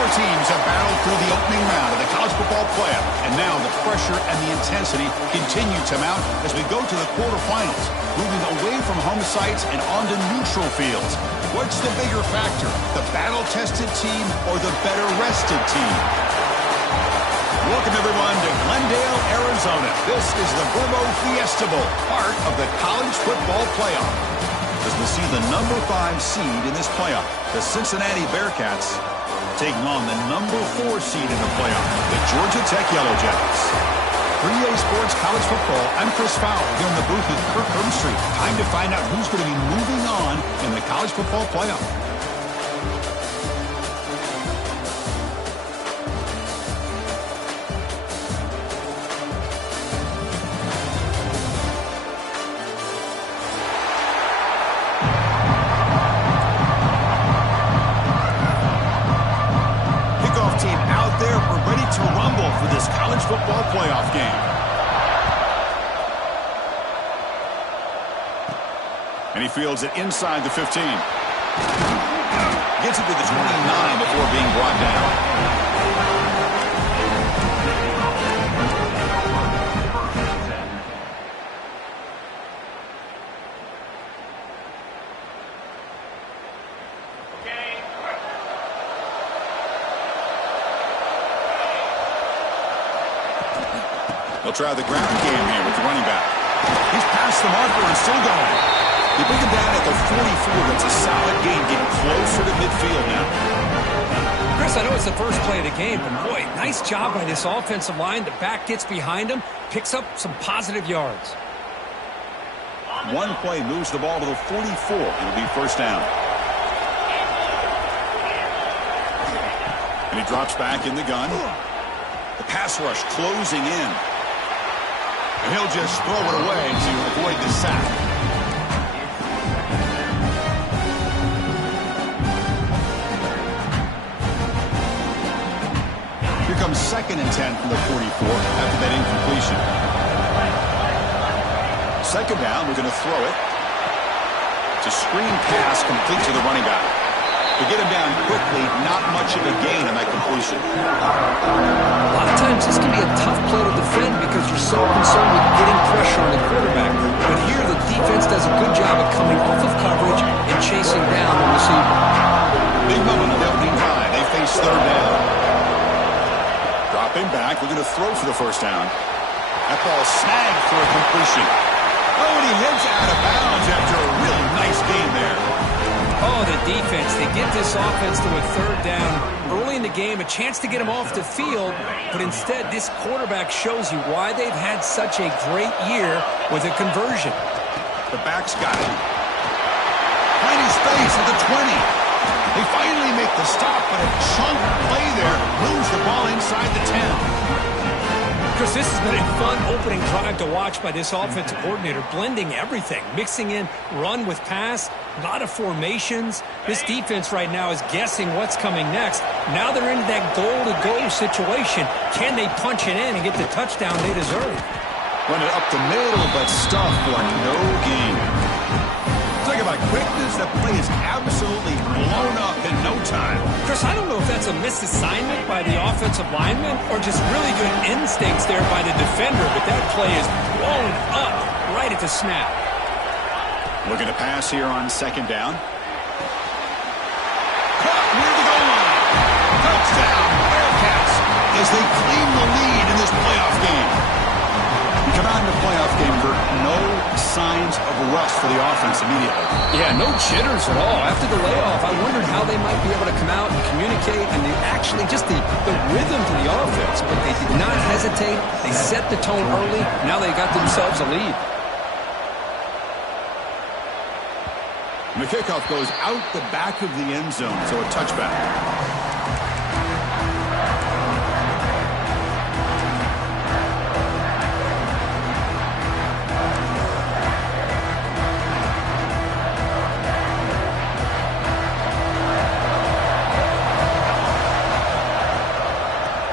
Four teams have battled through the opening round of the college football playoff, and now the pressure and the intensity continue to mount as we go to the quarterfinals, moving away from home sites and onto neutral fields. What's the bigger factor, the battle-tested team or the better-rested team? Welcome, everyone, to Glendale, Arizona. This is the Burbo Fiesta Bowl, part of the college football playoff. As we see the number 5 seed in this playoff, the Cincinnati Bearcats, taking on the number 4 seed in the playoff, the Georgia Tech Yellow Jackets. 3A Sports College Football, I'm Chris Fowler here in the booth with Kirk Herbstreit. Time to find out who's going to be moving on in the college football playoff. Football playoff game. And he fields it inside the 15. Gets it to the 29 before being brought down. They'll try the ground game here with the running back. He's past the marker and still going. They bring him down at the 44. That's a solid gain, getting closer to midfield now. Chris, I know it's the first play of the game, but boy, nice job by this offensive line. The back gets behind him, picks up some positive yards. One play moves the ball to the 44. It'll be first down. And he drops back in the gun. The pass rush closing in. And he'll just throw it away to avoid the sack. Here comes 2nd and 10 from the 44 after that incompletion. Second down, we're going to throw it. It's a screen pass complete to the running back. To get him down quickly, not much of a gain on that completion. A lot of times this can be a tough play to defend because you're so concerned with getting pressure on the quarterback. But here the defense does a good job of coming off of coverage and chasing down the receiver. Big moment on the opening drive. They face third down. Dropping back. We're going to throw for the first down. That ball snagged for a completion. Oh, and he heads out of bounds after a really nice game there. Oh, the defense. They get this offense to a third down early in the game, a chance to get him off the field, but instead this quarterback shows you why they've had such a great year with a conversion. The back's got it. Find his space at the 20. They finally make the stop, but a chunk play there moves the ball inside the 10. Chris, this has been a fun opening drive to watch by this offensive coordinator, blending everything, mixing in run with pass, a lot of formations. This defense right now is guessing what's coming next. Now they're into that goal-to-goal situation. Can they punch it in and get the touchdown they deserve? Run it up the middle, but stuff for no gain. Talk about quickness. That play is absolutely blown up in no time. Chris, I don't know if that's a misassignment by the offensive lineman or just really good instincts there by the defender, but that play is blown up right at the snap. Looking to pass here on second down. Caught near the goal line. Touchdown, Bearcats, as they claim the lead in this playoff game. You come out in the playoff game, Kirk, no signs of rust for the offense immediately. Yeah, no jitters at all. After the layoff, I wondered how they might be able to come out and communicate and actually just the rhythm to the offense. But they did not hesitate. They set the tone early. Now they got themselves a lead. And the kickoff goes out the back of the end zone, so a touchback.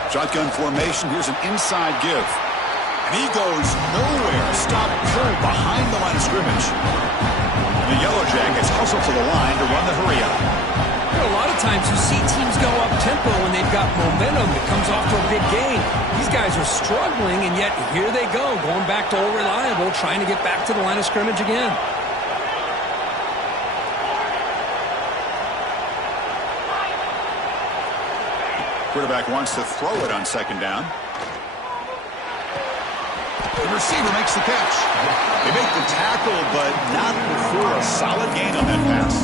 Shotgun formation. Here's an inside give. And he goes nowhere. Stop pull behind the line of scrimmage. The Yellow Jackets hustle to the line to run the hurry up. A lot of times you see teams go up-tempo when they've got momentum that comes off to a big gain. These guys are struggling, and yet here they go, going back to old reliable, trying to get back to the line of scrimmage again. Quarterback wants to throw it on second down. The receiver makes the catch. They make the tackle, but not before a solid gain on that pass.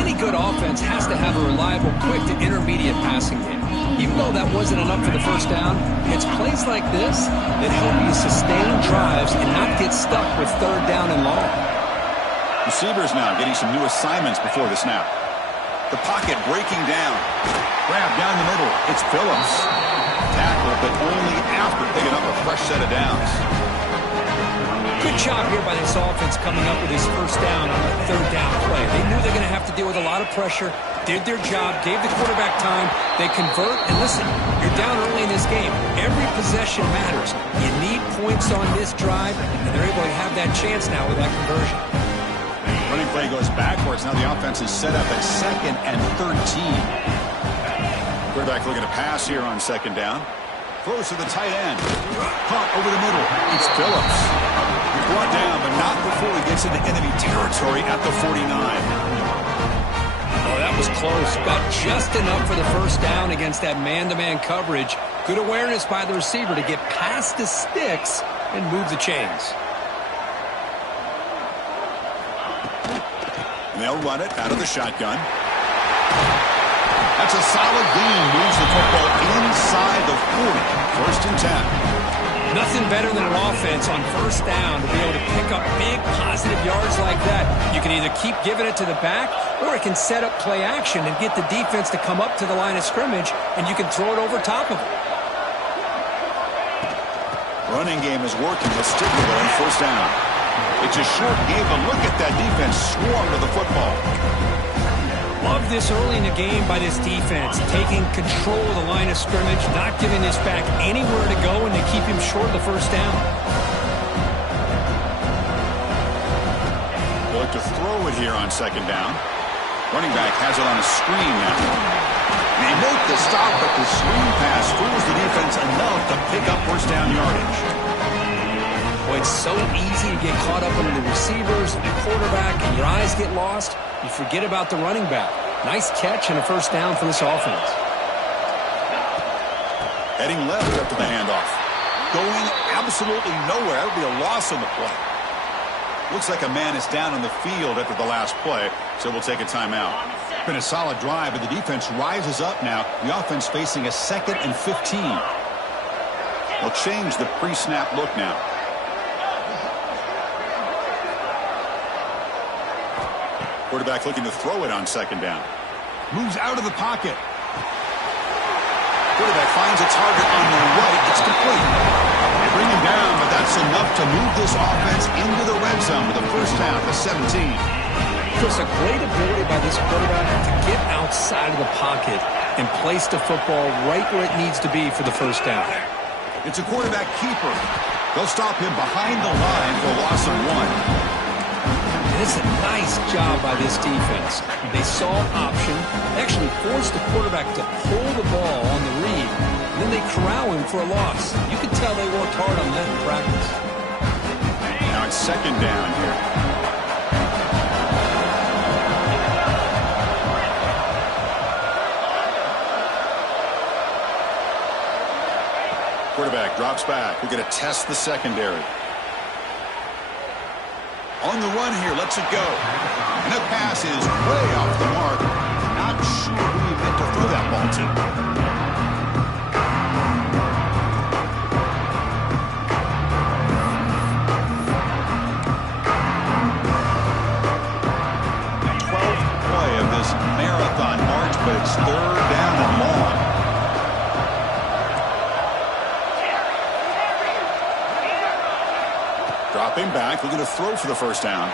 Any good offense has to have a reliable, quick to intermediate passing game. Even though that wasn't enough for the first down, it's plays like this that help you sustain drives and not get stuck with third down and long. Receivers now getting some new assignments before the snap. The pocket breaking down. Grab down the middle. It's Phillips. Tackle, but only after picking up a fresh set of downs. Good job here by this offense coming up with his first down on that third down play. They knew they're going to have to deal with a lot of pressure, did their job, gave the quarterback time. They convert, and listen, you're down early in this game. Every possession matters. You need points on this drive, and they're able to have that chance now with that conversion. Running play goes backwards. Now the offense is set up at 2nd and 13. Quarterback looking to pass here on second down. Throws to the tight end. Caught over the middle. It's Phillips. Brought down, but not before he gets into enemy territory at the 49. Oh, that was close. Got just enough for the first down against that man-to-man coverage. Good awareness by the receiver to get past the sticks and move the chains. They'll run it out of the shotgun. That's a solid gain. Moves the football inside the 40. 1st and 10. Nothing better than an offense on first down to be able to pick up big positive yards like that. You can either keep giving it to the back, or it can set up play action and get the defense to come up to the line of scrimmage, and you can throw it over top of it. Running game is working with Stigler on first down. It's a short game, but look at that defense swarm to the football. Love this early in the game by this defense, taking control of the line of scrimmage, not giving this back anywhere to go, and they keep him short of the first down. They look to throw it here on second down. Running back has it on a screen now. They make the stop, but the screen pass fools the defense enough to pick up first down yardage. Boy, it's so easy to get caught up under the receivers and the quarterback, and your eyes get lost. You forget about the running back. Nice catch and a first down for this offense. Heading left after the handoff. Going absolutely nowhere. That would be a loss on the play. Looks like a man is down on the field after the last play, so we'll take a timeout. Been a solid drive, but the defense rises up now. The offense facing a 2nd and 15. They'll change the pre-snap look now. Quarterback looking to throw it on second down. Moves out of the pocket. Quarterback finds a target on the right. It's complete. They bring him down, but that's enough to move this offense into the red zone with a first down to 17. Just a great ability by this quarterback to get outside of the pocket and place the football right where it needs to be for the first down. It's a quarterback keeper. They'll stop him behind the line for a loss of 1. This is a nice job by this defense. They saw option, actually forced the quarterback to pull the ball on the read, and then they corral him for a loss. You can tell they worked hard on that in practice. Now it's second down here. Quarterback drops back. We're going to test the secondary. On the run here, lets it go. And that pass is way off the mark. Not sure who he meant to throw that ball to. Play of this marathon march, but it's third down and long. Dropping back, looking to throw for the first down.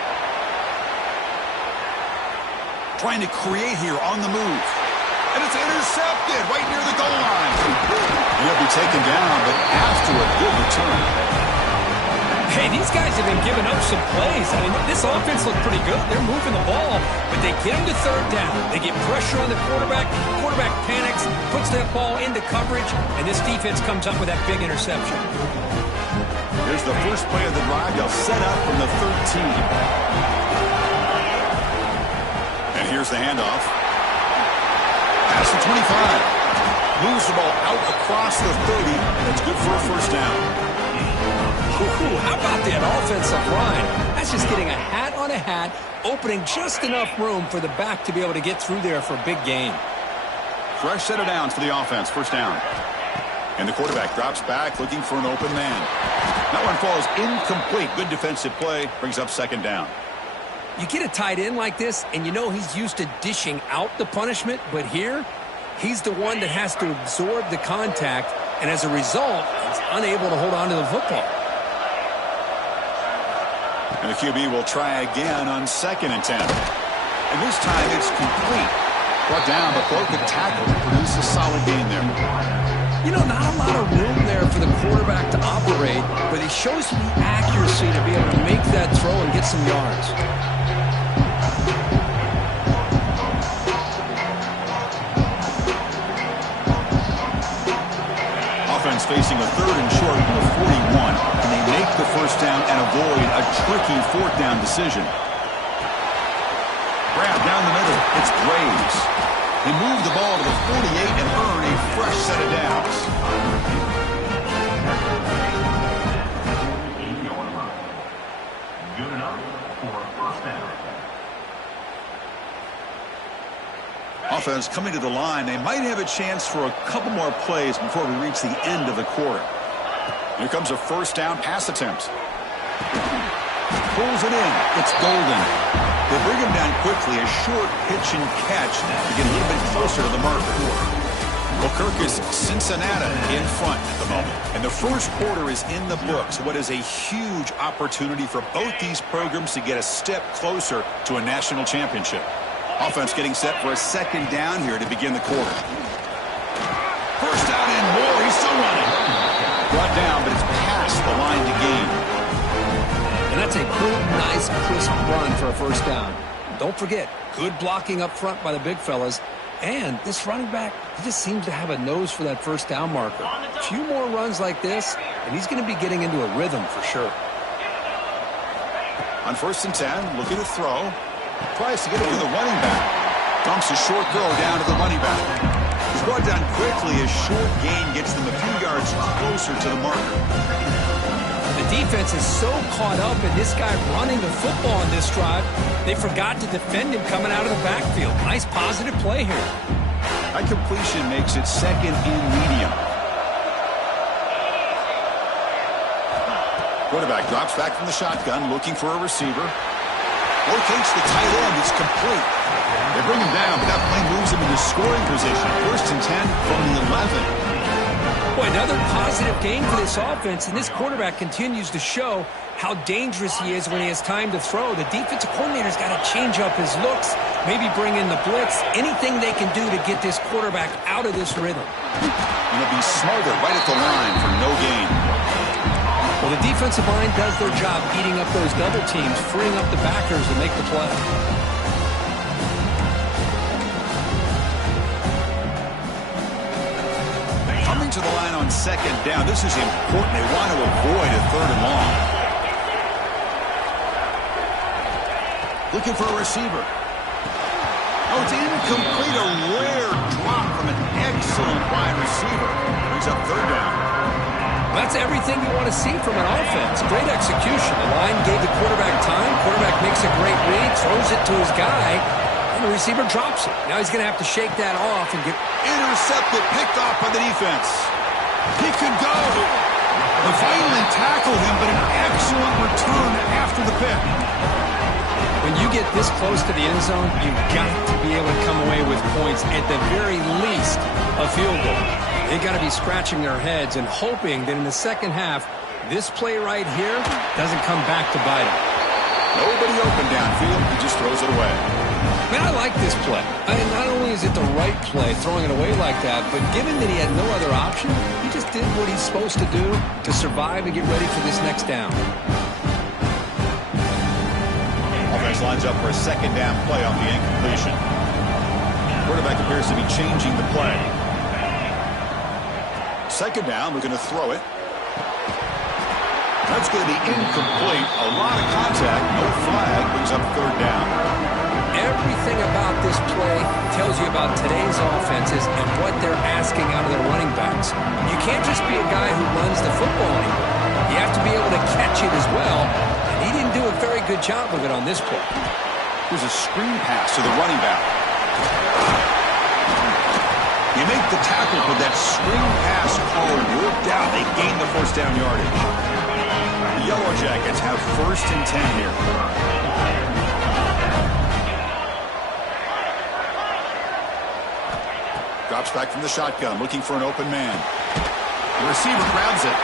Trying to create here on the move. And it's intercepted right near the goal line. He'll be taken down, but after a good return. Hey, these guys have been giving up some plays. I mean, this offense looked pretty good. They're moving the ball, but they get him to third down. They get pressure on the quarterback. Quarterback panics, puts that ball into coverage, and this defense comes up with that big interception. Here's the first play of the drive. They'll set up from the 13. And here's the handoff. Past the 25. Moves the ball out across the 30. That's good for a first down. Ooh, how about that offensive line? That's just getting a hat on a hat, opening just enough room for the back to be able to get through there for a big gain. Fresh set of downs for the offense. First down. And the quarterback drops back looking for an open man. That one falls incomplete. Good defensive play. Brings up second down. You get a tight end like this, and you know he's used to dishing out the punishment, but here, he's the one that has to absorb the contact, and as a result, he's unable to hold on to the football. And the QB will try again on second and 10. And this time it's complete. Brought down, but broke the tackle to produce a solid gain there. You know, not a lot of room there for the quarterback to operate, but he shows the accuracy to be able to make that throw and get some yards. Offense facing a third and short from the 41, and they make the first down and avoid a tricky fourth down decision. Grab down the middle. It's Graves. They move the ball to the 48 and earn a fresh set of downs. Good enough for a first down. Offense coming to the line. They might have a chance for a couple more plays before we reach the end of the quarter. Here comes a first down pass attempt. Pulls it in. It's Golden. They bring him down quickly. A short pitch and catch to get a little bit closer to the marker. Well, Kirk is Cincinnati in front at the moment. And the first quarter is in the books. What is a huge opportunity for both these programs to get a step closer to a national championship. Offense getting set for a second down here to begin the quarter. First down and more. He's still running. Brought down, but it's past the line to gain. And that's a good, nice, crisp run for a first down. Don't forget, good blocking up front by the big fellas. And this running back, he just seems to have a nose for that first down marker. A few more runs like this, and he's going to be getting into a rhythm for sure. On first and 10, looking to throw. Tries to get it to the running back. Dumps a short throw down to the running back. He's brought down quickly. A short gain gets them a few yards closer to the marker. The defense is so caught up in this guy running the football in this drive, they forgot to defend him coming out of the backfield. Nice positive play here. That completion makes it second and medium. Quarterback drops back from the shotgun, looking for a receiver. Rotates the tight end. It's complete. They bring him down, but that play moves him into scoring position. First and 10 from the 11. Boy, another positive game for this offense, and this quarterback continues to show how dangerous he is when he has time to throw. The defensive coordinator's got to change up his looks, maybe bring in the blitz, anything they can do to get this quarterback out of this rhythm. And it'll be smothered right at the line for no gain. Well, the defensive line does their job eating up those double teams, freeing up the backers to make the play. Coming to the line on second down. This is important. They want to avoid a third and long. Looking for a receiver. Oh, it's incomplete. A rare drop from an excellent wide receiver. Brings up third down. That's everything you want to see from an offense. Great execution. The line gave the quarterback time. Quarterback makes a great read, throws it to his guy, and the receiver drops it. Now he's going to have to shake that off and get Intercepted, picked off by the defense. He could go. They finally tackled him, but an excellent return after the pick. When you get this close to the end zone, you've got to be able to come away with points, at the very least, a field goal. They've got to be scratching their heads and hoping that in the second half, this play right here doesn't come back to bite them. Nobody open downfield. He just throws it away. Man, I like this play. Not only is it the right play, throwing it away like that, but given that he had no other option, he just did what he's supposed to do to survive and get ready for this next down. lines up for a second down play off the incompletion. Quarterback appears to be changing the play. Second down, we're going to throw it. That's going to be incomplete. A lot of contact. No flag. Brings up third down. Everything about this play tells you about today's offenses and what they're asking out of their running backs. You can't just be a guy who runs the football anymore. You have to be able to catch it as well. And he didn't do a very good job of it on this play. Here's a screen pass to the running back. You make the tackle, but that screen pass call worked out. They gain the first down yardage. The Yellow Jackets have 1st and 10 here. Drops back from the shotgun, looking for an open man. The receiver grabs it.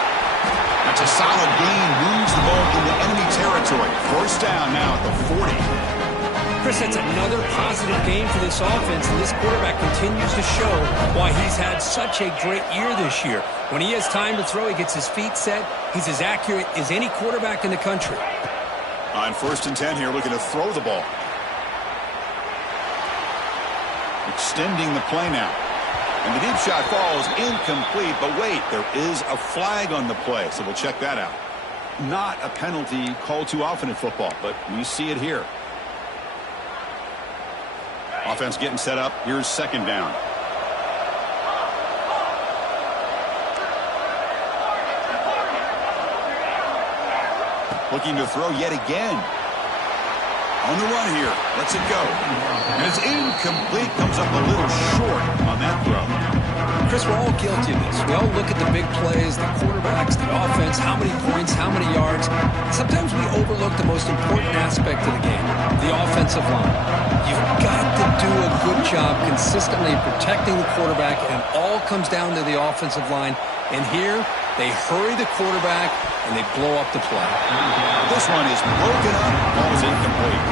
That's a solid gain, moves the ball into enemy territory. 1st down now at the 40. Chris, that's another positive game for this offense, and this quarterback continues to show why he's had such a great year this year. When he has time to throw, he gets his feet set. He's as accurate as any quarterback in the country. On 1st and 10 here, looking to throw the ball. Extending the play now. And the deep shot falls incomplete, but wait, there is a flag on the play, so we'll check that out. Not a penalty called too often in football, but we see it here. Offense getting set up. Here's 2nd down. Looking to throw yet again. On the run here. Lets it go. And it's incomplete. Comes up a little short on that throw. Chris, we're all guilty of this. We all look at the big plays, the quarterbacks, the offense, how many points, how many yards. Sometimes we overlook the most important aspect of the game, the offensive line. You've got to do a good job consistently protecting the quarterback, and it all comes down to the offensive line. And here, they hurry the quarterback, and they blow up the play. This one is broken up. Ball is incomplete.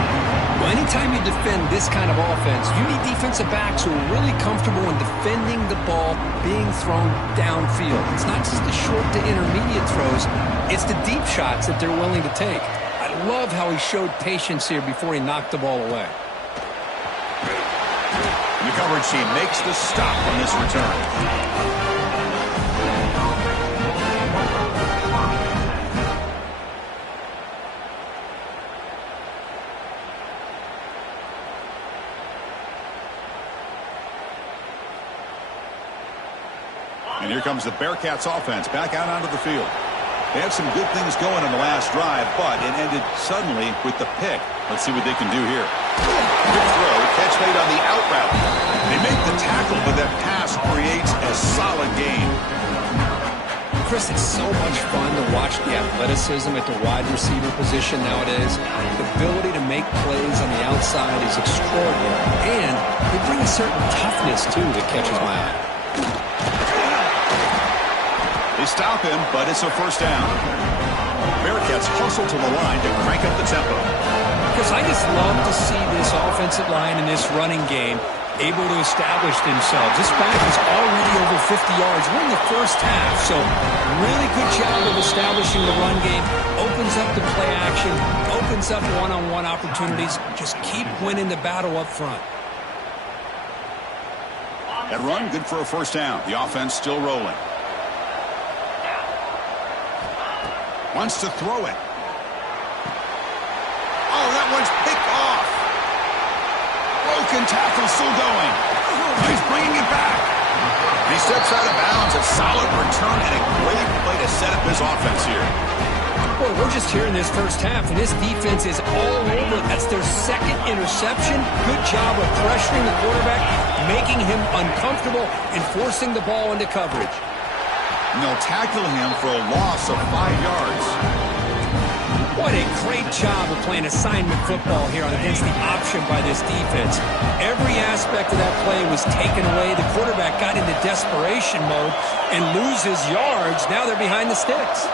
Well, anytime you defend this kind of offense, you need defensive backs who are really comfortable in defending the ball being thrown downfield. It's not just the short to intermediate throws. It's the deep shots that they're willing to take. I love how he showed patience here before he knocked the ball away. And the coverage team makes the stop on this return. And here comes the Bearcats offense back out onto the field. They had some good things going on the last drive, but it ended suddenly with the pick. Let's see what they can do here. Good throw, catch made on the out route. They make the tackle, but that pass creates a solid gain. Chris, it's so much fun to watch the athleticism at the wide receiver position nowadays. The ability to make plays on the outside is extraordinary, and they bring a certain toughness, too, that catches my eye. They stop him, but it's a 1st down. Bearcats hustle to the line to crank up the tempo. Chris, I just love to see this offensive line and this running game able to establish themselves. This back is already over 50 yards. We're in the 1st half, so really good job of establishing the run game. Opens up the play action, opens up one-on-one opportunities. Just keep winning the battle up front. That run, good for a 1st down. The offense still rolling. Wants to throw it. Oh, that one's picked off. Broken tackle still going. He's bringing it back. He steps out of bounds. A solid return and a great play to set up his offense here. Boy, we're just here in this 1st half, and this defense is all over. That's their 2nd interception. Good job of pressuring the quarterback, making him uncomfortable, and forcing the ball into coverage. And they'll tackle him for a loss of 5 yards. What a great job of playing assignment football here against the option by this defense. Every aspect of that play was taken away. The quarterback got into desperation mode and loses yards. Now they're behind the sticks.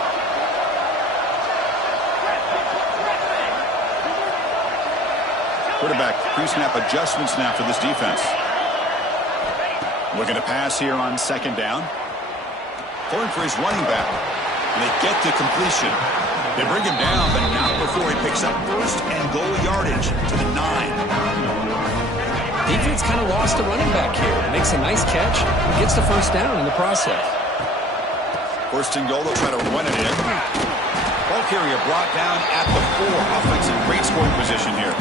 Quarterback pre-snap adjustments now for this defense. Looking to pass here on 2nd down. Going for his running back. And they get to completion. They bring him down, but not before he picks picks up first and goal yardage to the 9. Defense kind of lost the running back here. Makes a nice catch and gets the first down in the process. First and goal, they'll try to run it in. Ball carrier brought down at the 4. Offense in great scoring position here.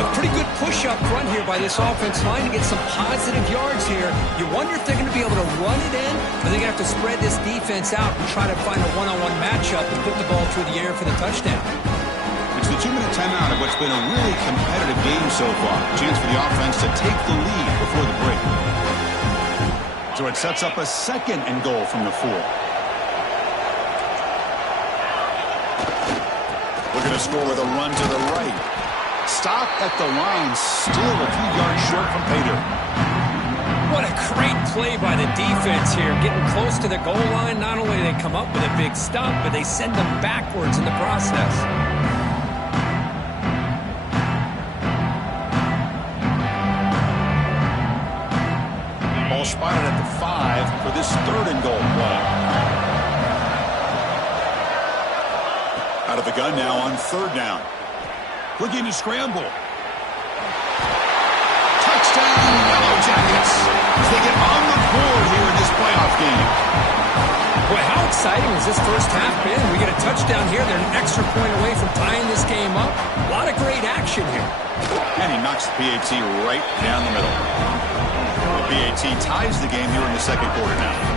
A pretty good push up front here by this offense line to get some positive yards here. You wonder if they're going to be able to run it in, or they're going to have to spread this defense out and try to find a one-on-one matchup to put the ball through the air for the touchdown. It's the 2-minute timeout of what's been a really competitive game so far. Chance for the offense to take the lead before the break. So it sets up a second and goal from the 4. Looking to score with a run to the right. Stop at the line, still a few yards short from pay dirt. What a great play by the defense here. Getting close to the goal line, not only do they come up with a big stop, but they send them backwards in the process. Ball spotted at the 5 for this third and goal play. Out of the gun now on third down. Looking to scramble. Touchdown, Yellow Jackets, as they get on the board here in this playoff game. Boy, how exciting has this first half been? We get a touchdown here. They're an extra point away from tying this game up. A lot of great action here. And he knocks the PAT right down the middle. The PAT ties the game here in the second quarter now.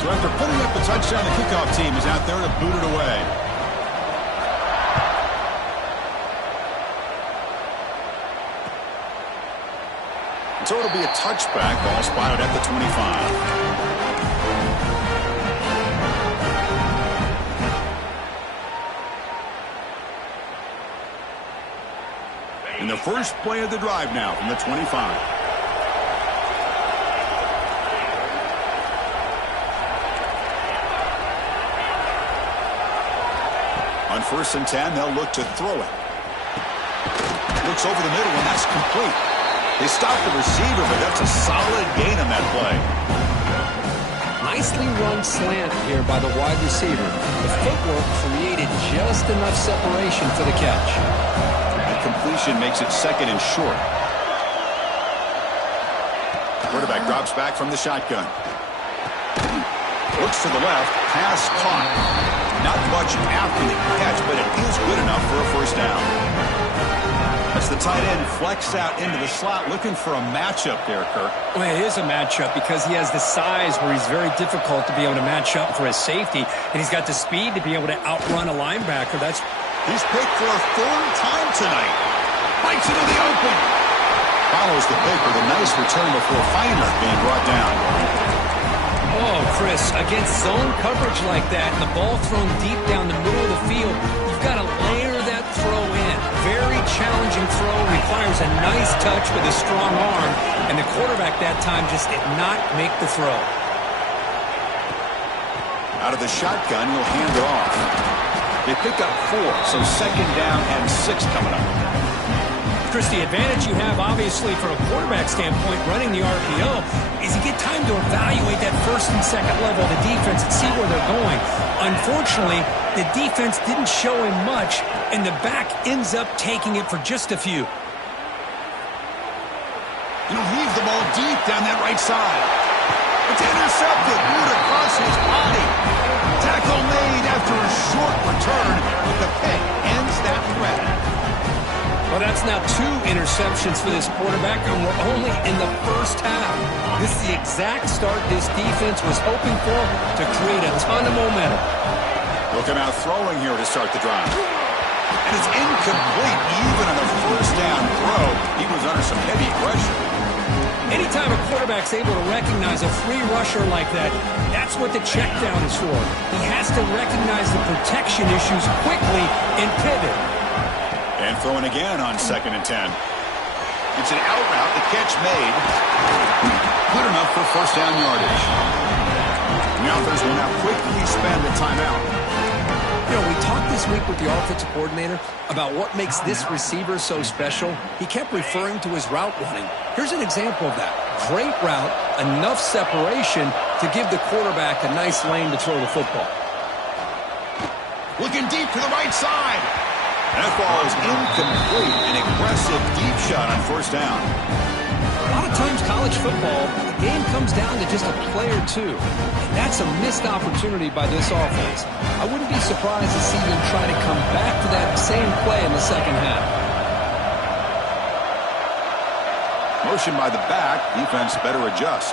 So after putting up the touchdown, the kickoff team is out there to boot it away. So it'll be a touchback. Ball spotted at the 25. And the first play of the drive now from the 25. On 1st and 10, they'll look to throw it. Looks over the middle, and that's complete. They stopped the receiver, but that's a solid gain on that play. Nicely run slant here by the wide receiver. The footwork created just enough separation for the catch. That completion makes it second and short. Quarterback drops back from the shotgun. Looks to the left, pass caught. Not much after the catch, but it is good enough for a first down. As the tight end flex out into the slot, looking for a matchup there, Kirk. Well, it is a matchup because he has the size where he's very difficult to be able to match up for his safety, and he's got the speed to be able to outrun a linebacker. He's picked for a third time tonight. Breaks into the open. Follows the pick with a nice return before finally being brought down. Oh, Chris, against zone coverage like that and the ball thrown deep down the middle of the field, you've got to layer that throw in. Very challenging throw, requires a nice touch with a strong arm, and the quarterback that time just did not make the throw. Out of the shotgun, he'll hand it off. They pick up 4, so second down and 6 coming up. Chris, the advantage you have, obviously, from a quarterback standpoint, running the RPO, is you get time to evaluate that first and second level of the defense and see where they're going. Unfortunately, the defense didn't show him much, and the back ends up taking it for just a few. He'll heave the ball deep down that right side. It's intercepted, moved across his body. Tackle made after a short return, but the pick ends that threat. Well, that's now 2 interceptions for this quarterback, and we're only in the first half. This is the exact start this defense was hoping for to create a ton of momentum. Looking out throwing here to start the drive. And it's incomplete even on the first down throw. He was under some heavy pressure. Anytime a quarterback's able to recognize a free rusher like that, that's what the check down is for. He has to recognize the protection issues quickly and pivot. And throwing again on 2nd and 10. It's an out route, the catch made. Good enough for first down yardage. The offense will now quickly spend the timeout. You know, we talked this week with the offensive coordinator about what makes this receiver so special. He kept referring to his route running. Here's an example of that. Great route, enough separation, to give the quarterback a nice lane to throw the football. Looking deep to the right side. That ball is incomplete. An aggressive deep shot on first down. A lot of times college football, the game comes down to just a play or two. And that's a missed opportunity by this offense. I wouldn't be surprised to see them try to come back to that same play in the second half. Motion by the back. Defense better adjust.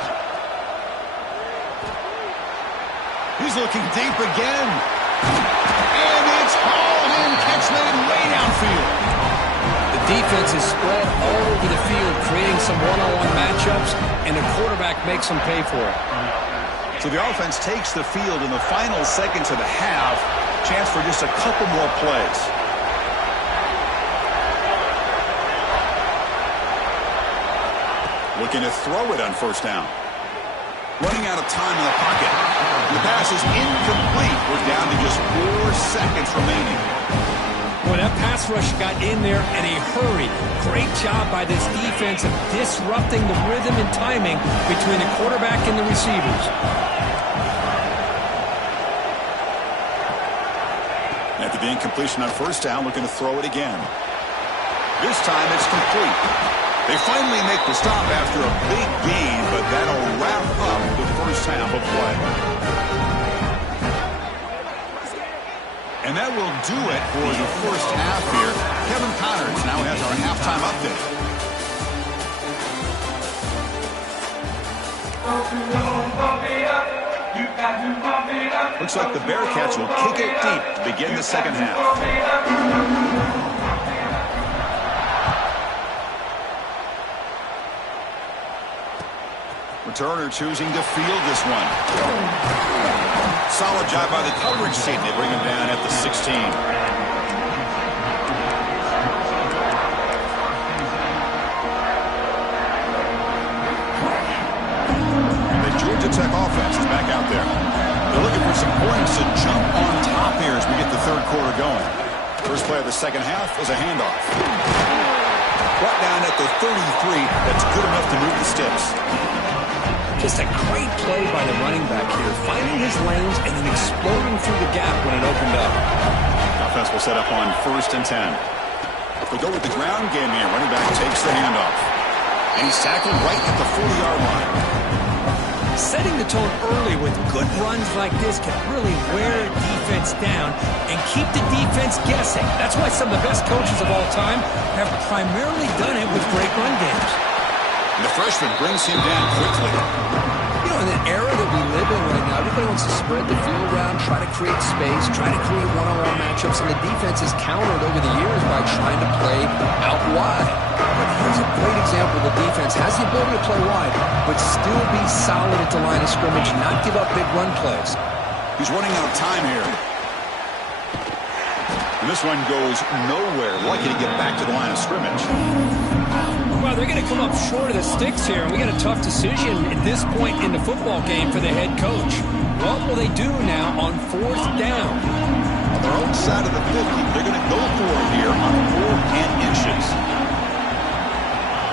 He's looking deep again. And it's hauled in. Catch made way downfield. The defense is spread all over the field, creating some one-on-one matchups, and the quarterback makes them pay for it. So the offense takes the field in the final seconds of the half. Chance for just a couple more plays. Looking to throw it on first down. Running out of time in the pocket. The pass is incomplete. We're down to just 4 seconds remaining. Boy, that pass rush got in there in a hurry. Great job by this defense of disrupting the rhythm and timing between the quarterback and the receivers. After the incompletion on first down, looking to throw it again. This time it's complete. They finally make the stop after a big gain, but that'll wrap up the first half of play. And that will do it for the first half here. Kevin Connors now has our halftime update. Looks like the Bearcats will kick it deep to begin the second half. Returner choosing to field this one. Solid job by the coverage team. They bring him down at the 16. The Georgia Tech offense is back out there. They're looking for some points to jump on top here as we get the third quarter going. First play of the second half is a handoff. Brought down at the 33. That's good enough to move the sticks. Just a great play by the running back here, finding his lanes and then exploding through the gap when it opened up. Offense will set up on 1st and 10. They'll go with the ground game here. Running back takes the handoff. And he's tackled right at the 40-yard line. Setting the tone early with good runs like this can really wear a defense down and keep the defense guessing. That's why some of the best coaches of all time have primarily done it with great run games. And the freshman brings him down quickly. You know, in the era that we live in right now, everybody wants to spread the field around, try to create space, try to create one-on-one matchups, and the defense has countered over the years by trying to play out wide. But here's a great example. The defense has the ability to play wide, but still be solid at the line of scrimmage, not give up big run plays. He's running out of time here. And this one goes nowhere. Lucky to get back to the line of scrimmage. Well, they're going to come up short of the sticks here, and we got a tough decision at this point in the football game for the head coach. What will they do now on 4th down? On their own side of the 50, they're going to go for it here on 4 inches.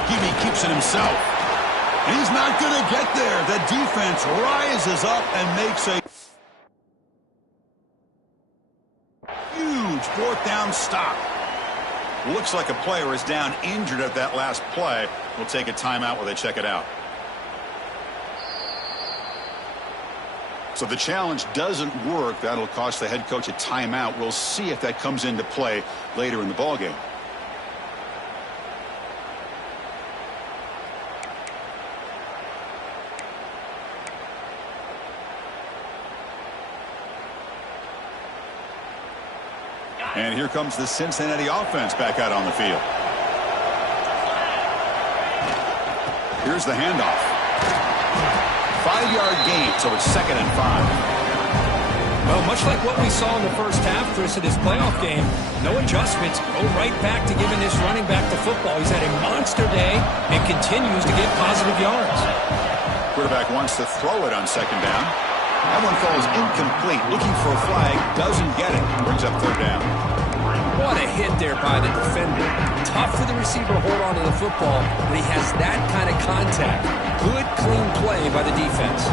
Gibby keeps it himself. And he's not going to get there. The defense rises up and makes a huge 4th down stop. Looks like a player is down injured at that last play. We'll take a timeout while they check it out. So the challenge doesn't work. That'll cost the head coach a timeout. We'll see if that comes into play later in the ballgame. And here comes the Cincinnati offense back out on the field. Here's the handoff. 5-yard gain, so it's 2nd and 5. Well, much like what we saw in the first half, Chris, of this playoff game, no adjustments. Go right back to giving this running back the football. He's had a monster day and continues to get positive yards. Quarterback wants to throw it on 2nd down. That one falls incomplete. Looking for a flag, doesn't get it. Brings up 3rd down. What a hit there by the defender. Tough for the receiver to hold on to the football, but he has that kind of contact. Good, clean play by the defense.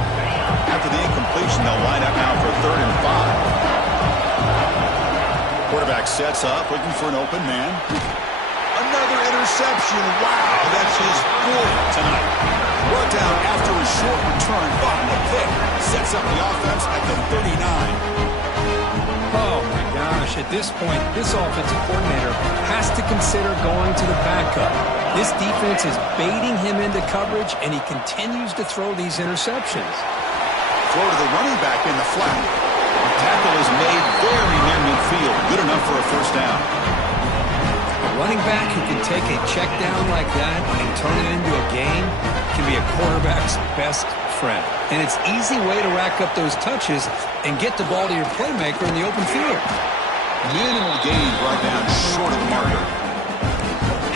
After the incompletion, they'll line up now for 3rd and 5. Quarterback sets up, looking for an open man. Another interception. Wow, that's his 4th tonight. Brought down after a short return. The pick sets up the offense at the 39. Oh, my gosh. At this point, this offensive coordinator has to consider going to the backup. This defense is baiting him into coverage, and he continues to throw these interceptions. Throw to the running back in the flat. The tackle is made very near midfield. Good enough for a 1st down. A running back who can take a check down like that and turn it into a gain can be a quarterback's best friend. And it's an easy way to rack up those touches and get the ball to your playmaker in the open field. Minimal gain brought down short of the marker.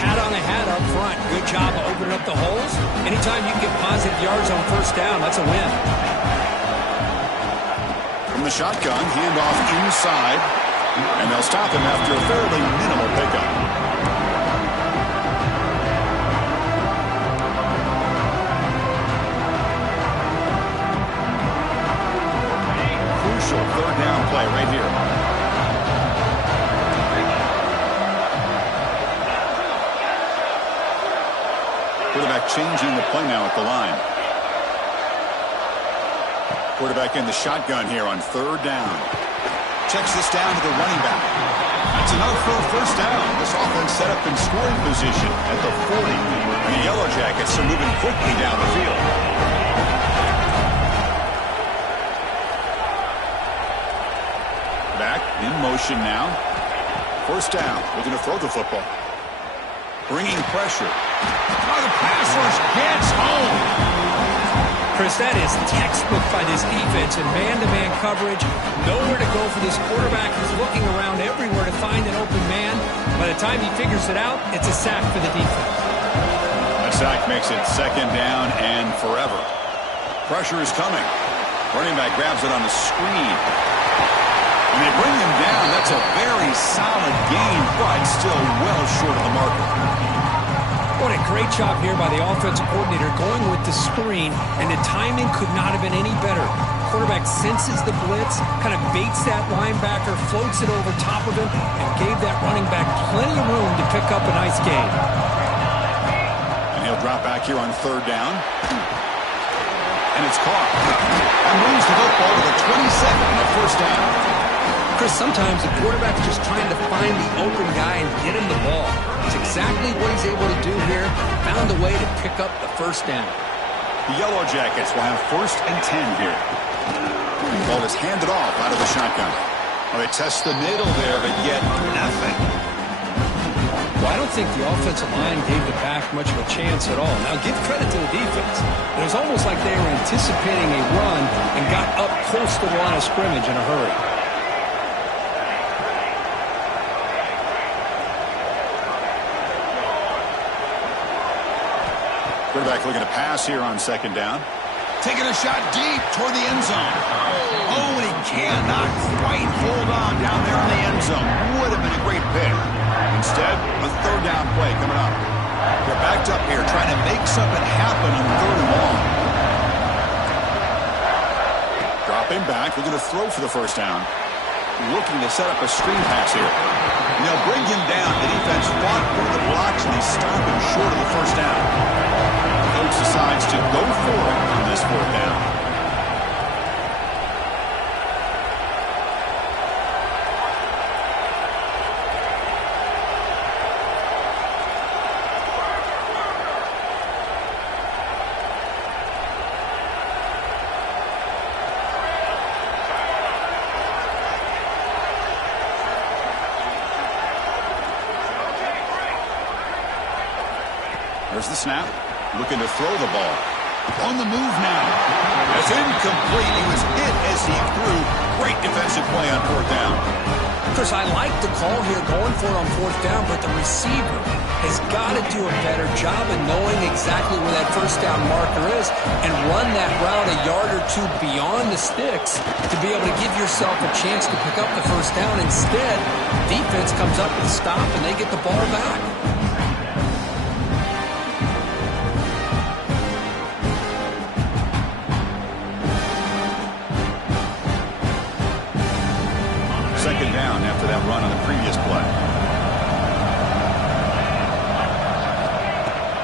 Hat on a hat up front. Good job of opening up the holes. Anytime you can get positive yards on 1st down, that's a win. From the shotgun, handoff inside. And they'll stop him after a fairly minimal pickup. Crucial 3rd down play right here. Quarterback changing the play now at the line. Quarterback in the shotgun here on 3rd down. Checks this down to the running back. That's enough for a 1st down. This offense set up in scoring position at the 40. The Yellow Jackets are moving quickly down the field. Back in motion now. 1st down. Looking to throw the football. Bringing pressure. Oh, the pass rush gets home. Chris, that is textbook by this defense in man-to-man coverage. Nowhere to go for this quarterback. He's looking around everywhere to find an open man. By the time he figures it out, it's a sack for the defense. That sack makes it 2nd down and forever. Pressure is coming. Running back grabs it on the screen. And they bring him down. That's a very solid gain, but still well short of the marker. What a great job here by the offensive coordinator going with the screen, and the timing could not have been any better. Quarterback senses the blitz, kind of baits that linebacker, floats it over top of him, and gave that running back plenty of room to pick up a nice gain. And he'll drop back here on 3rd down. And it's caught. And moves the football to the 22nd on 1st down. Chris, sometimes the quarterback's just trying to find the open guy and get him the ball. It's exactly what he's able to do here. Found a way to pick up the 1st down. The Yellow Jackets will have 1st and 10 here. The ball is handed off out of the shotgun. Well, they test the middle there, but yet nothing. Well, I don't think the offensive line gave the back much of a chance at all. Now, give credit to the defense. It was almost like they were anticipating a run and got up close to the line of scrimmage in a hurry. Quarterback looking to pass here on 2nd down. Taking a shot deep toward the end zone. Oh, and he cannot quite hold on down there in the end zone. Would have been a great pick. Instead, a 3rd down play coming up. They're backed up here trying to make something happen on 3rd and long. Dropping back, looking to throw for the 1st down. Looking to set up a screen pass here. And they'll bring him down. The defense fought through the blocks, and they stop him short of the 1st down. Coach decides to go for it on this 4th down. There's the snap. Looking to throw the ball. On the move now. It's incomplete. He was hit as he threw. Great defensive play on 4th down. Chris, I like the call here going for it on 4th down, but the receiver has got to do a better job of knowing exactly where that 1st down marker is and run that route a yard or 2 beyond the sticks to be able to give yourself a chance to pick up the 1st down. Instead, defense comes up with a stop and they get the ball back. second down after that run on the previous play.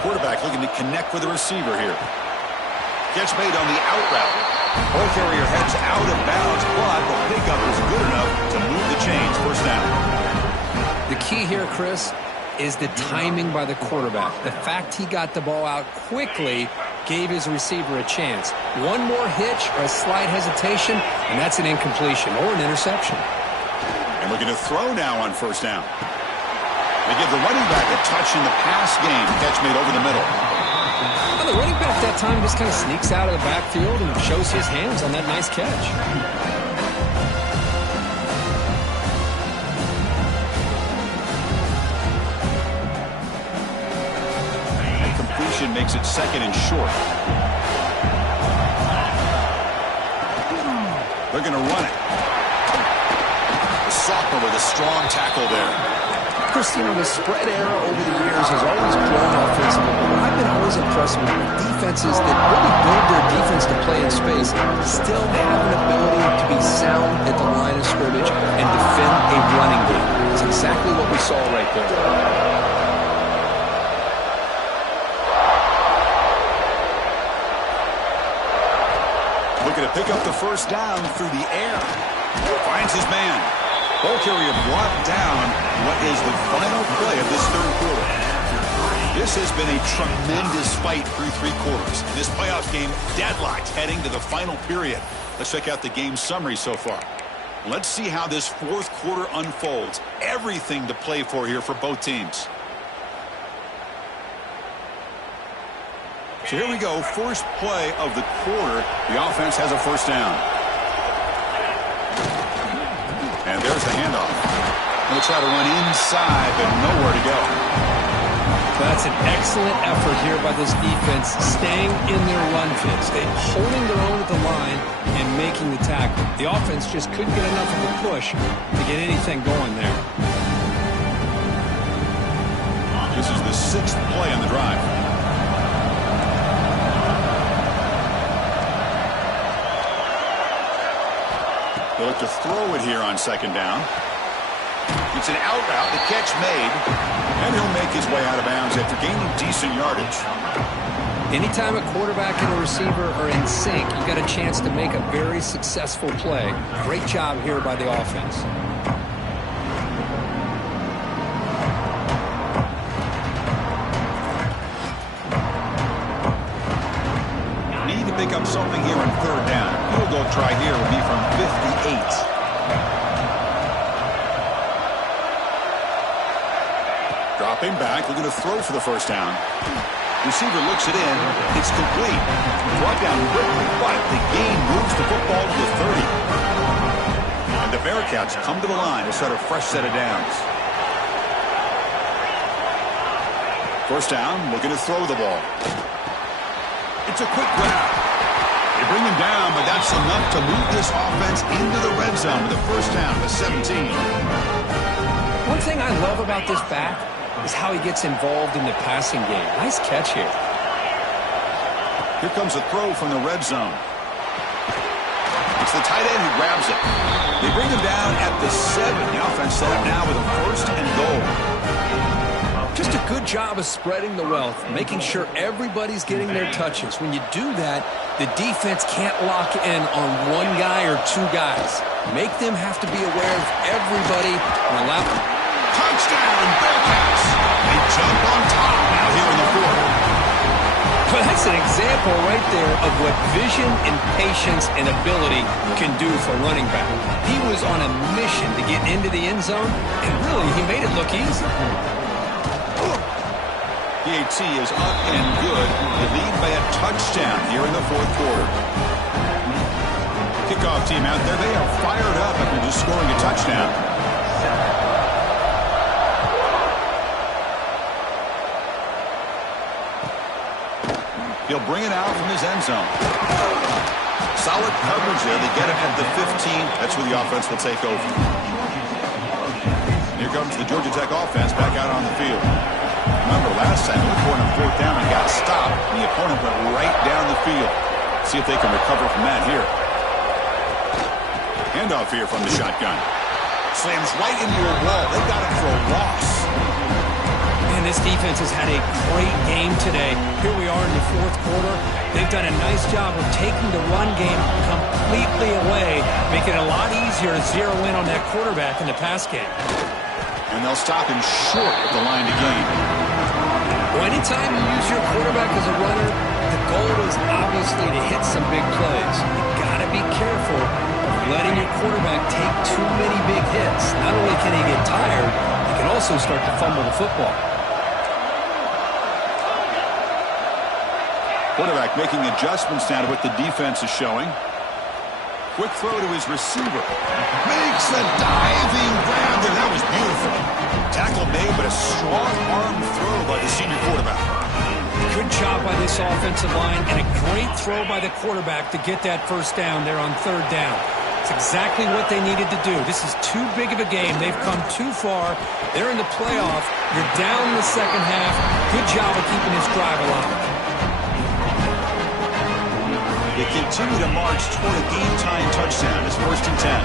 Quarterback looking to connect with the receiver here. Catch made on the out route. Ball carrier heads out of bounds, but the pickup is good enough to move the chains. First down. The key here, Chris, is the timing by the quarterback. The fact he got the ball out quickly gave his receiver a chance. One more hitch or a slight hesitation, and that's an incompletion or an interception. And looking to throw now on first down. They give the running back a touch in the pass game. Catch made over the middle. Well, the running back that time just kind of sneaks out of the backfield and shows his hands on that nice catch. And completion makes it second and short. They're going to run it. The sophomore with a strong tackle there. Chris, you know, the spread era over the years has always grown offensively. But I've been always impressed with defenses that really build their defense to play in space, still have an ability to be sound at the line of scrimmage and defend a running game. That's exactly what we saw right there. Looking to pick up the first down through the air. Finds his man. Ball carrier brought down what is the final play of this third quarter. This has been a tremendous fight through three quarters. This playoff game deadlocked heading to the final period. Let's check out the game summary so far. Let's see how this fourth quarter unfolds. Everything to play for here for both teams. So here we go. First play of the quarter. The offense has a first down. And there's the handoff. They'll try to run inside, but nowhere to go. Well, that's an excellent effort here by this defense, staying in their run fits, holding their own at the line and making the tackle. The offense just couldn't get enough of a push to get anything going there. This is the sixth play on the drive. They'll look to throw it here on second down. It's an out route, the catch made, and he'll make his way out of bounds after gaining decent yardage. Anytime a quarterback and a receiver are in sync, you got a chance to make a very successful play. Great job here by the offense. Need to pick up something here on third down. Field goal try here will be from 58. Dropping back, looking to throw for the first down. Receiver looks it in. It's complete. Brought down quickly, but the gain moves the football to the 30. And the Bearcats come to the line to start a fresh set of downs. First down, looking to throw the ball. It's a quick grab. They bring him down, but that's enough to move this offense into the red zone with a first down to 17. One thing I love about this back is how he gets involved in the passing game. Nice catch here. Here comes a throw from the red zone. It's the tight end who grabs it. They bring him down at the 7. The offense set up now with a first and goal. Just a good job of spreading the wealth, making sure everybody's getting their touches. When you do that, the defense can't lock in on one guy or two guys. Make them have to be aware of everybody and allow them. Touchdown, Bearcats! They jump on top now here in the fourth. Well, that's an example right there of what vision and patience and ability can do for running back. He was on a mission to get into the end zone, and really, he made it look easy. PAT is up and good. They lead by a touchdown here in the fourth quarter. Kickoff team out there. They are fired up after just scoring a touchdown. He'll bring it out from his end zone. Solid coverage there. They get him at the 15. That's where the offense will take over. Here comes the Georgia Tech offense back out on the field. Remember, last time they were going on fourth down and got stopped. The opponent went right down the field. See if they can recover from that here. Handoff here from the shotgun. Slams right into a wall. They got him for a loss. Man, this defense has had a great game today. Here we are in the fourth quarter. They've done a nice job of taking the run game completely away, making it a lot easier to zero in on that quarterback in the pass game. And they'll stop him short at the line to gain. Well, anytime you use your quarterback as a runner, the goal is obviously to hit some big plays. You've got to be careful of letting your quarterback take too many big hits. Not only can he get tired, he can also start to fumble the football. Quarterback making adjustments now to what the defense is showing. Quick throw to his receiver. Makes the diving grab there. That was beautiful. Tackle made, but a strong arm throw by the senior quarterback. Good job by this offensive line, and a great throw by the quarterback to get that first down there on third down. It's exactly what they needed to do. This is too big of a game. They've come too far. They're in the playoff. You're down in the second half. Good job of keeping this drive alive. They continue to march toward a game-time touchdown. It's 1st and 10.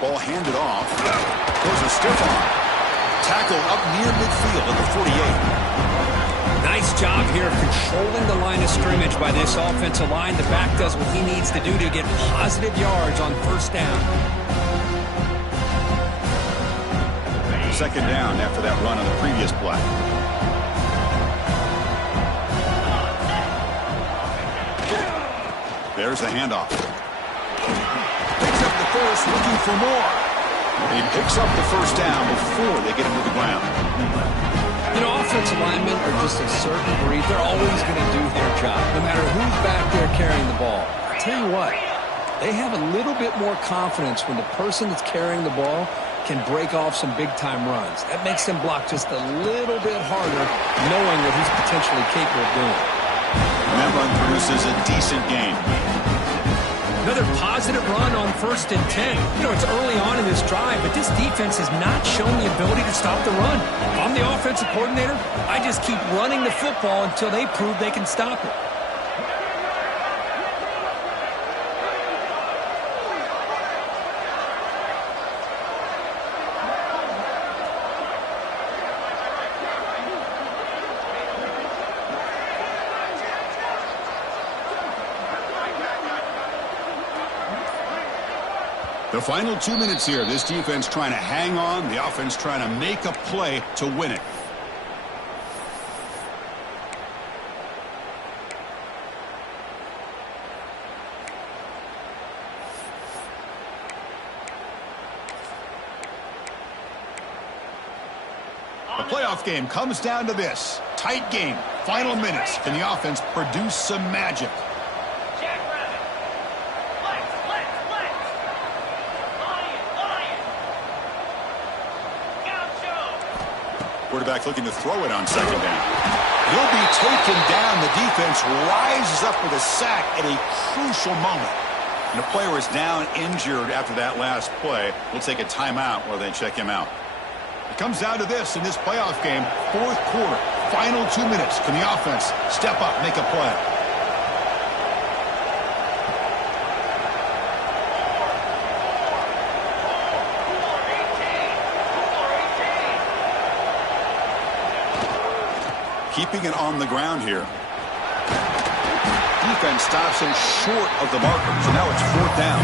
Ball handed off. There's a stiff arm. Tackle up near midfield at the 48. Nice job here of controlling the line of scrimmage by this offensive line. The back does what he needs to do to get positive yards on first down. Second down after that run on the previous play. There's the handoff. Picks up the first, looking for more. He picks up the first down before they get him to the ground. You know, offensive linemen are just a certain breed. They're always going to do their job, no matter who's back there carrying the ball. I'll tell you what, they have a little bit more confidence when the person that's carrying the ball can break off some big-time runs. That makes them block just a little bit harder, knowing what he's potentially capable of doing. And that run produces a decent gain. Another positive run on 1st and 10. You know, it's early on in this drive, but this defense has not shown the ability to stop the run. If I'm the offensive coordinator, I just keep running the football until they prove they can stop it. The final 2 minutes here. This defense trying to hang on. The offense trying to make a play to win it. The playoff game comes down to this. Tight game. Final minutes. Can the offense produce some magic? Quarterback looking to throw it on second down. He'll be taken down. The defense rises up with a sack at a crucial moment. And the player is down injured after that last play. We'll take a timeout while they check him out. It comes down to this in this playoff game. Fourth quarter, final 2 minutes. Can the offense step up, make a play? Keeping it on the ground here. Defense stops him short of the marker, so now it's 4th down.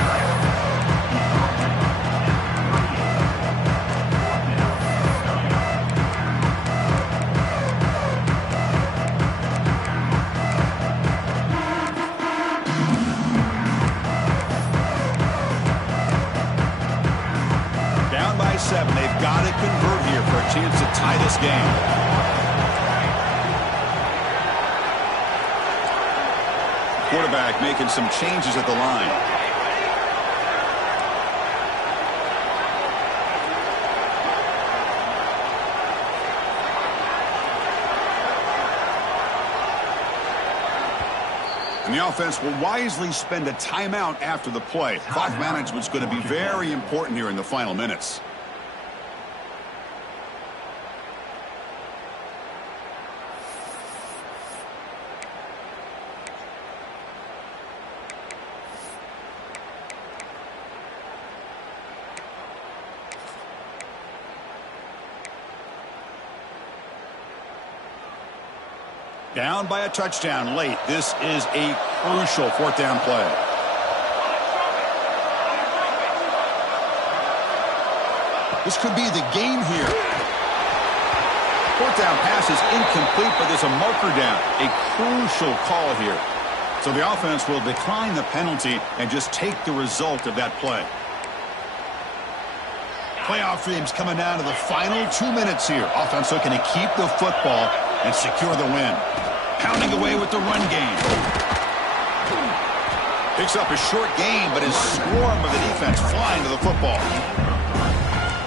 Down by 7. They've got to convert here for a chance to tie this game. Quarterback making some changes at the line. And the offense will wisely spend a timeout after the play. Clock management's going to be very important here in the final minutes. Down by a touchdown late. This is a crucial fourth down play. This could be the game here. Fourth down pass is incomplete, but there's a marker down. A crucial call here. So the offense will decline the penalty and just take the result of that play. Playoff dreams coming down to the final 2 minutes here. Offense looking to keep the football and secure the win. Pounding away with the run game. Picks up a short gain, but his swarm of the defense flying to the football.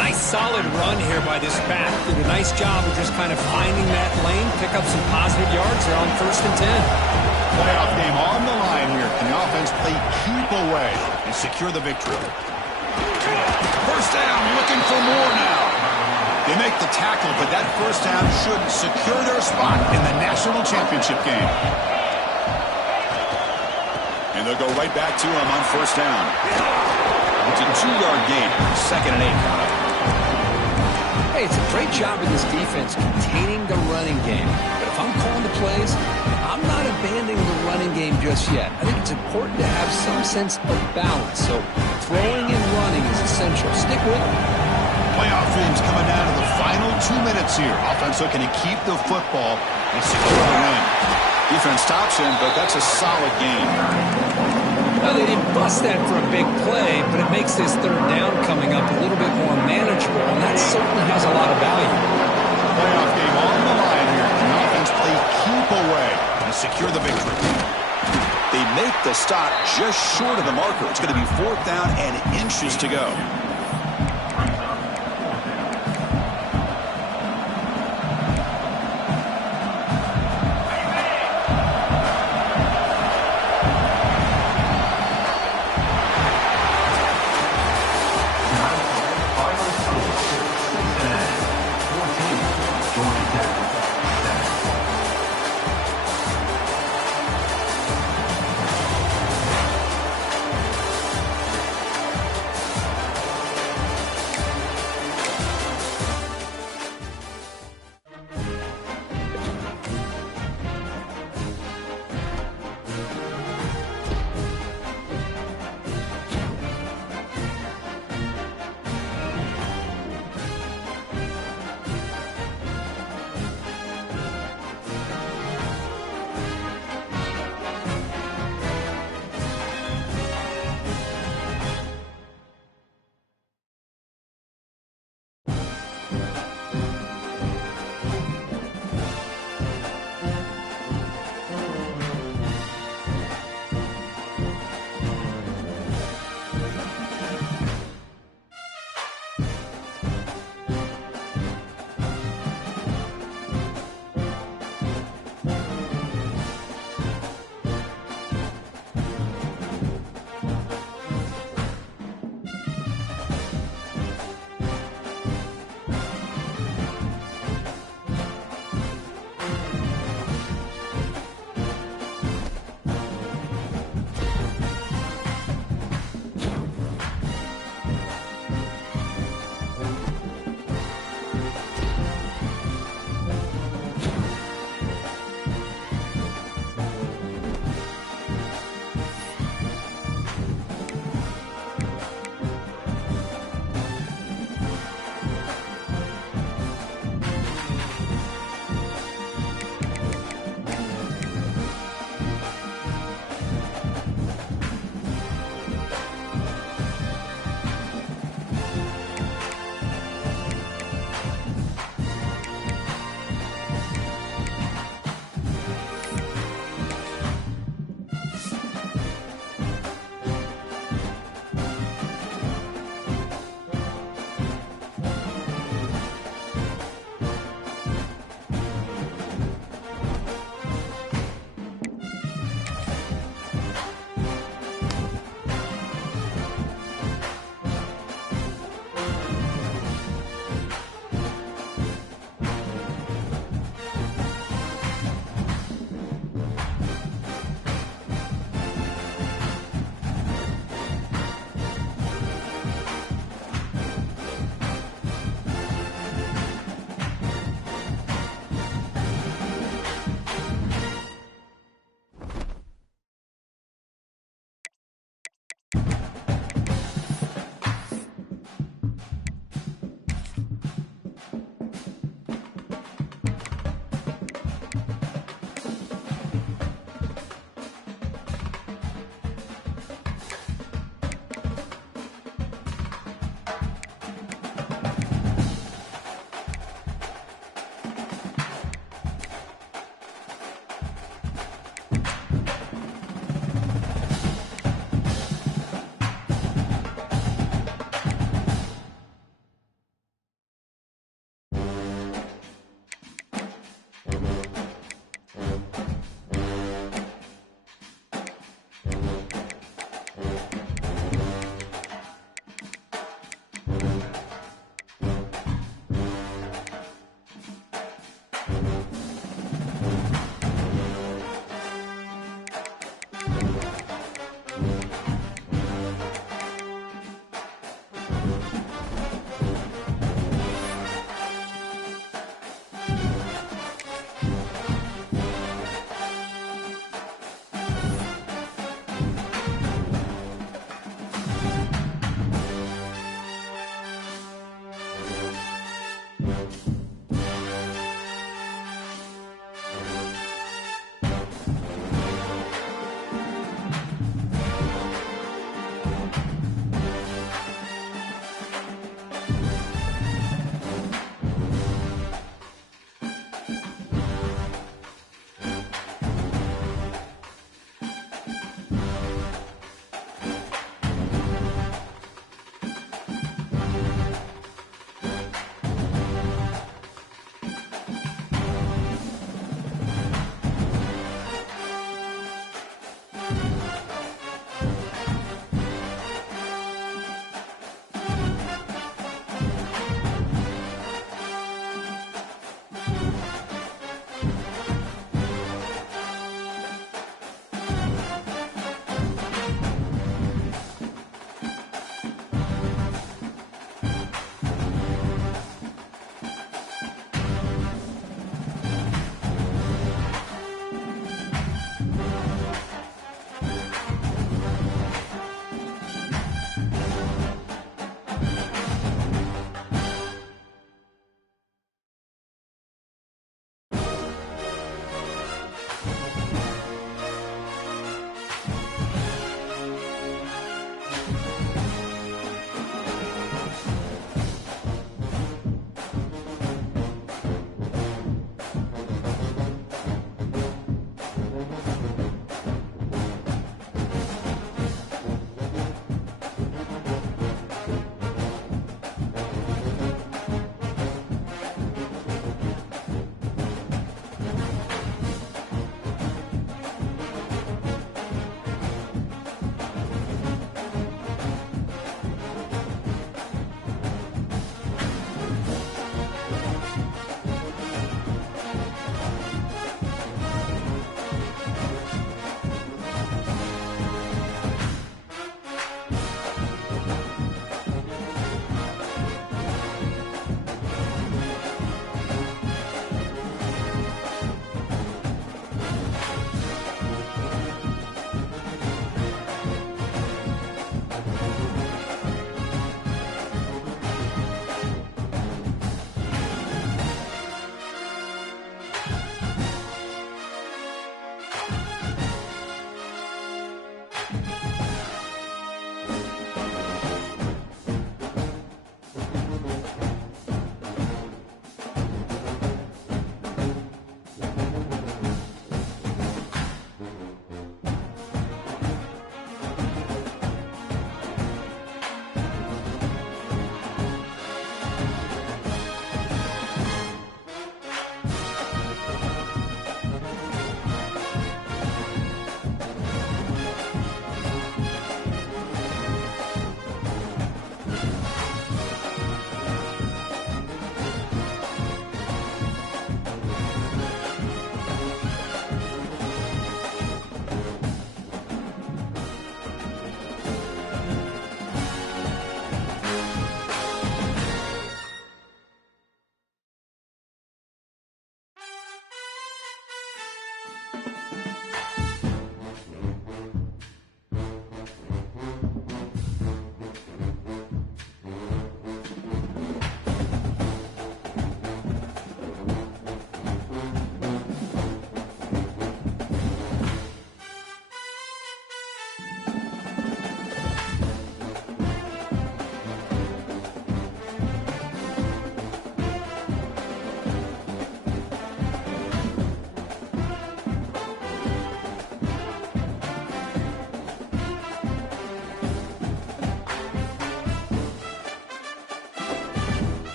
Nice solid run here by this back. Did a nice job of just kind of finding that lane, pick up some positive yards there on 1st and 10. Playoff game on the line here. Can the offense play keep away and secure the victory? First down, looking for more now. They make the tackle, but that first down should secure their spot in the national championship game. And they'll go right back to him on first down. It's a 2-yard gain, 2nd and 8. Hey, it's a great job of this defense containing the running game. But if I'm calling the plays, I'm not abandoning the running game just yet. I think it's important to have some sense of balance. So throwing and running is essential. Stick with it. Playoff dreams coming down to the final 2 minutes here. Offense looking to keep the football and secure the win. Defense stops him, but that's a solid game. Well, they didn't bust that for a big play, but it makes this third down coming up a little bit more manageable, and that certainly has a lot of value. Playoff game on the line here. And the offense play keep away and secure the victory. They make the stop just short of the marker. It's going to be 4th down and inches to go.